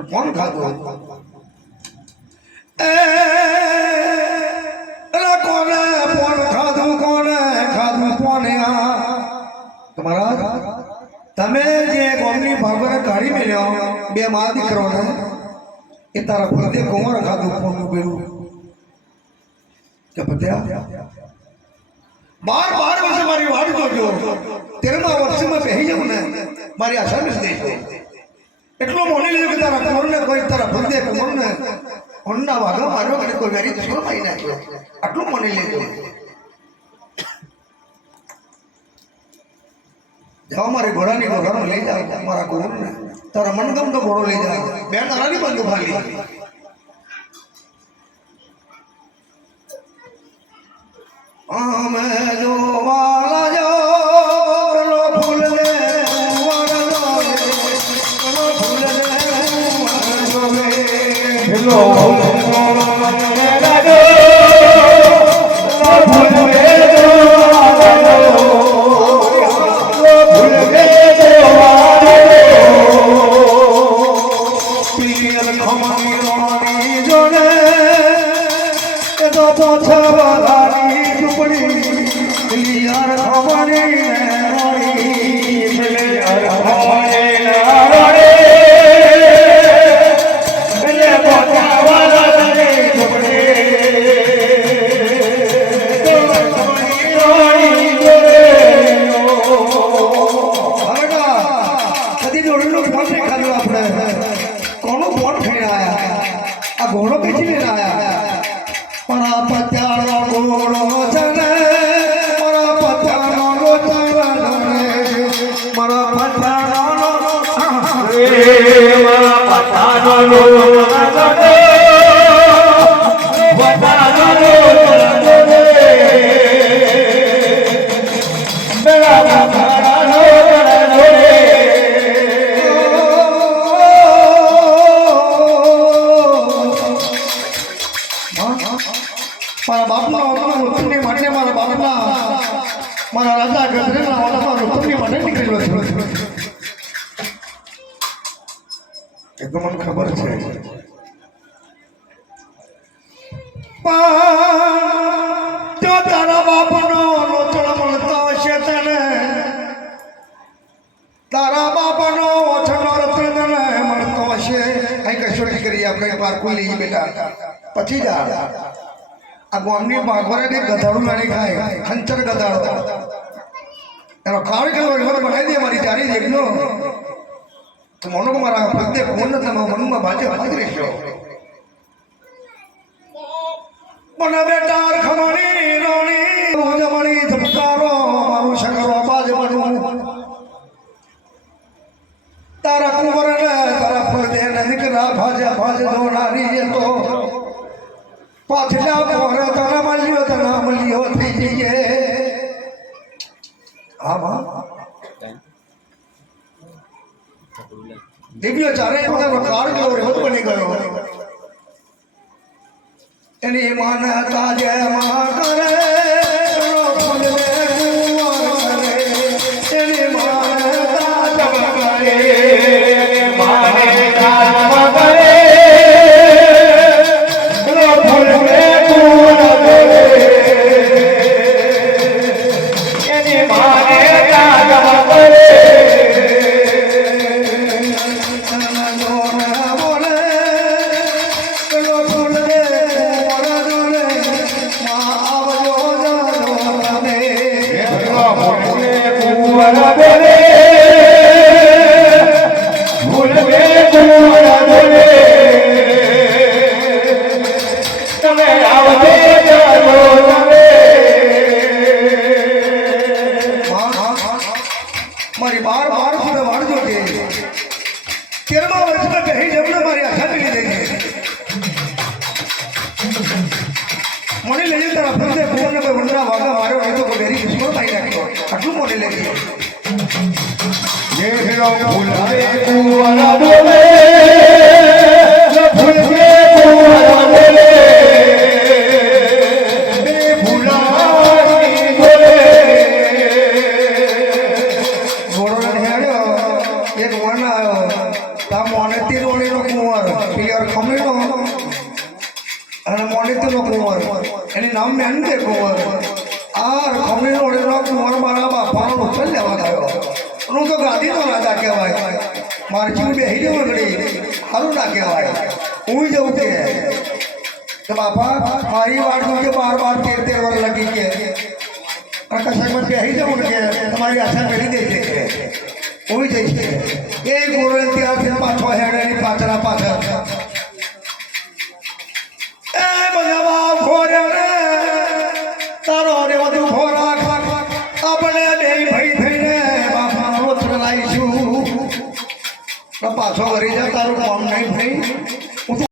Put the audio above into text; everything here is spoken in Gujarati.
પણ કોણ ખાધું એ એલા કોને કોણ ખાધું કોને ખાધું કોને આ તમારા તમે જે ગોમની ભાગવત કાઢી મેળ્યો બે મા દીકરોને એ તારા ફરતે કોમર ખાધું કોણ ઉભેલું કે પત્યા બાર બાર વર્ષે મારી વાડ જોજો તેરમા વર્ષમાં પહેરી જાઉં ને મારી આશા નથી દેજો એટલો મોની લીધો કે તારા કમરને કોઈ તારા ભંગે કમરને હોન્ના વાગા માર્યો અને કોઈ વેરી દુશ્મન મારી નાખ્યો. આટલું મોની લીધો. જાઓ મારી ઘોડાની ઘોડાનો લઈ જાઓ, મારા ઘોડને તારા મનગમતો ઘોડો લઈ જાય બે નારાની બંધુ ખાલી. અમે વરનો રે. પિયલ ખમણી રોણી બાપના ઋતુની માટે મારા બાપના, મારા રાજા ગજરેના ઓટમાં ઋતુની માટે નીકળેલો છે. એ તો મને ખબર તારા બાપનો લોચણ તને, તારા બાપનો રત્ન તને મળતો હશે. અહીં કશું કરી, આપણે પારકું લઈ બેટા. પછી જા. આ ગોમની ભાગવરે ને ગધાડું નાડે ખાય. ખંચર ગધાડો. એનો કાળ કેવો એવો બનાવી દે મારી ચારી દેખનો તો મનો મારા પ્રત્યે ફોન તમે મનમાં બાજે હાજરી રહેશો. મને બેટાર ખમણી રોણી રોજમણી ધબકારો મારું શંકરો બાજ બનવું તારા કુંવર ને તારા ફળદે ને દીકરા ભાજે ભાજ ધોનારી તો પાછલા પોર તારા મળ્યો તારા મળ્યો થઈ જઈએ. હા માં દિવ્ય ચારે પોતાનો કેવો રેવત બની ગયો. એની માનતા જય મા કરે. મારી બાર બાર સુધી વાળજો કે તેરમા વર્ષમાં બેહી જમને મારી આશા કરી દઈ મને લઈ તારા ફરતે ઘોડો ને હેડ્યો એક વન આવ્યો તા મોને તીર ઓળી ઓળીનો કુંવર પિયર ખમણીનો અને મોનિતનો કુંવર એની નામ મેં કુંવર આ ઓળીનો કુંવર મારા બાપાનો ઉછલ લેવા ગયો હું તો ગાદીનો રાજા કહેવાય. મારી જીવ બેહી જવું ઘડી સારું ના કહેવાય. હું જવું કે. તો બાપા, મારી વાત કે બાર બાર તેર તેર વાર લગી કે અને કશાકમાં બેસી જવું કે તમારી આશા કરી દે છે. કે હું જઈશ કે. એ ગોળે ત્યાંથી પાછો હેડેની પાછળ પાછળ એ બધા બાપ ખોરે પાછો વળી જા તારું કામ નહીં ભાઈ